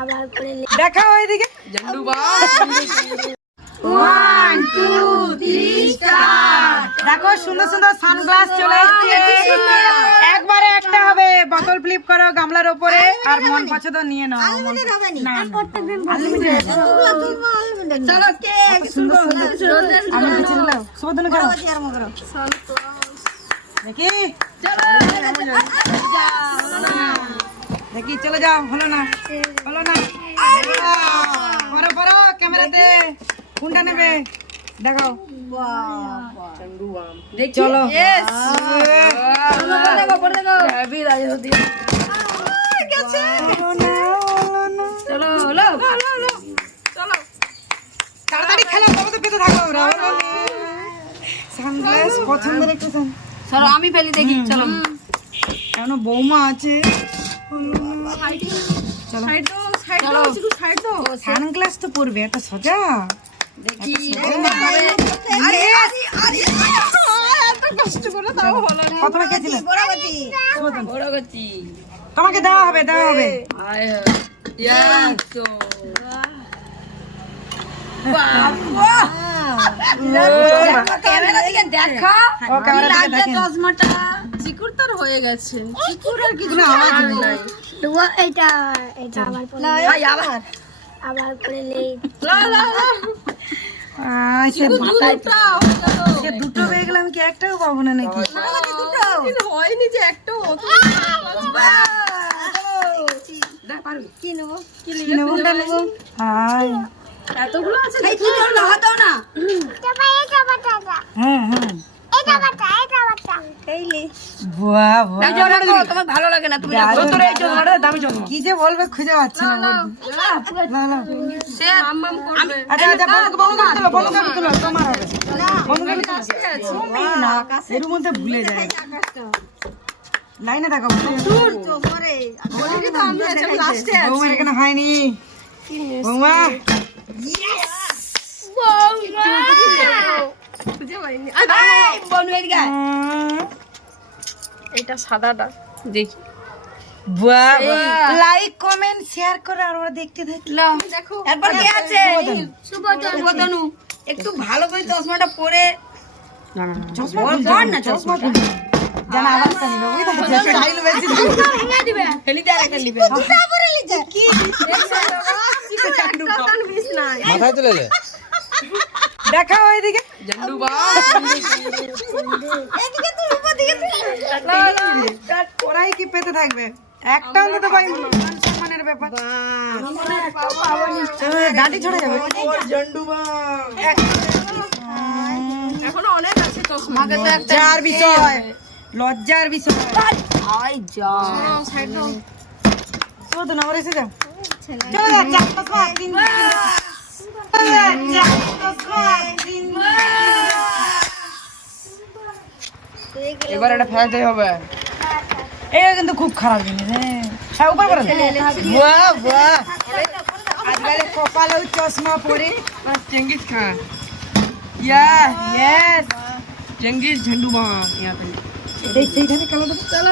আবার করে দেখাও এইদিকে झंडू बाम 1 2 3 স্টার্ট দেখো সুন্দর সুন্দর সানগ্লাস চলে এসেছে একবারে একটা হবে বোতল ফ্লিপ করো গামলার উপরে আর মন পছন্দ নিয়ে নাও না চলো কেক সুন্দর সুন্দর আমি কিছু নাও সুবদন করো দেখি দেখি চলে যাও হলো না পরো পরো ক্যামেরাতে কোনটা নেবে দেখাও झंडू बाम চলো हैवी राज होती है চলো হলো তাড়াতাড়ি খেলো তবে তো পেতে থাকো সানগ্লাস পছন্দের একটু चलो आमी पहले देखी चलो কেন বৌমা আছে চলো সানগ্লাস তো পরবে একটা সজা देखी কতটা কে ছিল बड़ा गच्ची তোমাকে দেওয়া হবে आए यार तो ক্যামেরা দিকে দেখা ও ক্যামেরা দিকে দেখেন চশমাটা চিকুর তার হয়ে গেছে চিকুর আর কিছু আওয়াজ নেই এটা আবার পরে আবার করে নেই সে মাথায় সে দুটো পেয়ে গেলাম কি একটাও পাবো না নাকি হয়নি যে একটা কি নেবো কি নেবো হাই এতগুলো আছে হ্যাঁ বাহ বাহ তোমার ভালো লাগে না তুমি কি যে বলবে খুঁজে পাচ্ছি না না সে আম্মাম করবে আচ্ছা বলো তোমার হবে না এর মধ্যে ভুলে যায় লাইনে থাকো বৌমার এখানে হয়নি বৌমা এটা সাদাটা দেখি লাইক কমেন্ট শেয়ার করে আর আমরা দেখতে থাকি দেখো একবার কে আছে সুবদনু একটু ভালো করে চশমাটা পরে চশমা জানা আওয়াজটা নিবে বুঝতে স্টাইল বেশি ফেলি দে একটা নিবে কি মাথায় চলে যায় দেখাও এইদিকে झंडू बाम ওরাই কি পেতে থাকবে একটা অন্তত পাই সম্মানের ব্যাপার গাড়ি ছড়ে যাবে झंडू बाम এখনো অনেক আছে চশমা লজ্জার বিষয় লজ্জার বিষয় আই যা সাইড দাও তো না ওরে এসে যাও চলো যা চশমা দিন এবার এটা ফেলতেই হবে এটা কিন্তু খুব খারাপ জিনিস হ্যাঁ উপর করে বাহ বাহ আজকাল কপালেও চশমা পরে चंगेज खान ইয়েস चंगेज झंडू बाम यहाँ पे সেইখানে খেলা দেবো चलो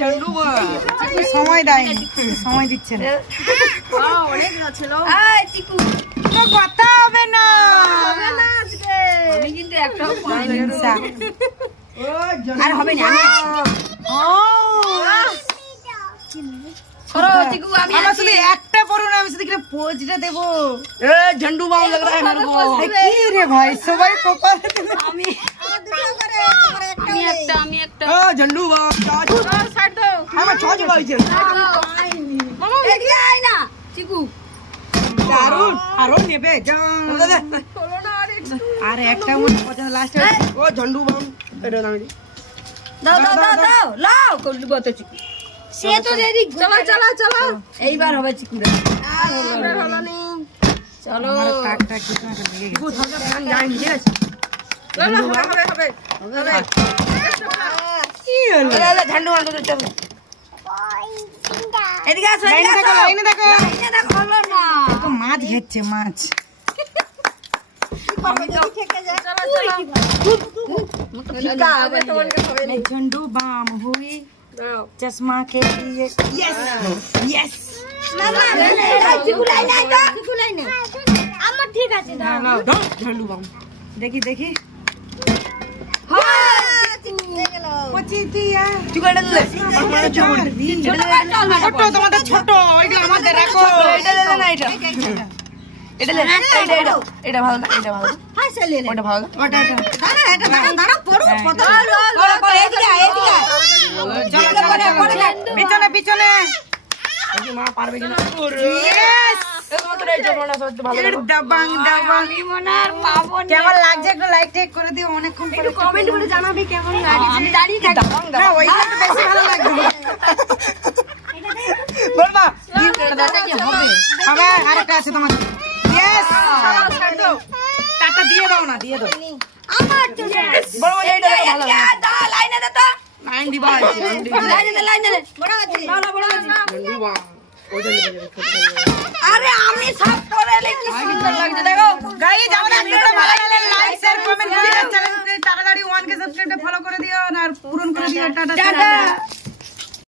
झंडू बाम সময় দেয়নি সময় দিচ্ছে না অনেক ছিল তো কথা হবে না আমি কিন্তু একটাও পাইনি আর হবে না ও छोड़ो चिकू अभी আমরা শুধু একটা পড়ো না আমি শুধু কি পোজটা দেব ए झंडू बाम लग रहा है मेरे को কি রে ভাই সবাই কপাল আমি একটা ও झंडू बाम साइड दो আমার ছজ হইছে মামা এদিকে আয় না চিকু দারুন আরো নেবে চলো না আর একটা মনে পছন্দ লাস্ট ও झंडू बाम এটা না দাও লাও করলি বতে চিকু সে তো রেডি চলো এইবার হবে চিকুরা হলো নি চলো আমার টাকটা কি না লেগে গেছে ধরো ফ্যান যাই ঠিক আছে চলো হবে কি হলো झंडू बाम তো চলো এদিকে আসো লাইনে দেখো হলো না তো মাছ ঘেচ্ছে মাছ চলো ফিকা হবে তোমাকে হবে ঝন্ডু বাম হুই चश्मा के लिए यस यस আমার ঠিক আছে দাও देखी देखी ছোট তোমাদের ছোট ওইটা আমাদের রাখো এটা দে না এটা এটা দে এটা ভালো না এটা ভালো ওটা ভালো না ওটা এদিকে পিছনে পিছনে মা পারবে কিনা Yes! তোমাদের এই জন্যটা সত্যি ভালো এর দাবাং দাবাং কেমন লাগছে একটু লাইক টেক করে দিও অনেকক্ষণ পরে কমেন্ট করে জানাবে কেমন লাগছে আমি দাঁড়িয়ে থাকি না ওইটা তো বেশি ভালো লাগবে বলবা গিফট দাও কি হবে আবার আরেকটা আছে তোমার ইয়েস টাটা দিয়ে দাও না দিয়ে দাও আমার তো বড় এইটা ভালো দাও লাইনে দে তো লাইন দিবা লাইনে দে বড় আছে বড় আছে দিবা আরে আমি সব করে কি সুন্দর লাগছে দেখো গাইস আমাদের ভিডিওটা ভালো লাগলে লাইক শেয়ার কমেন্ট করে চ্যানেলকে তাড়াতাড়ি 1K সাবস্ক্রাইব ফলো করে দিও আর পূরণ করে দিও টাটা টাটা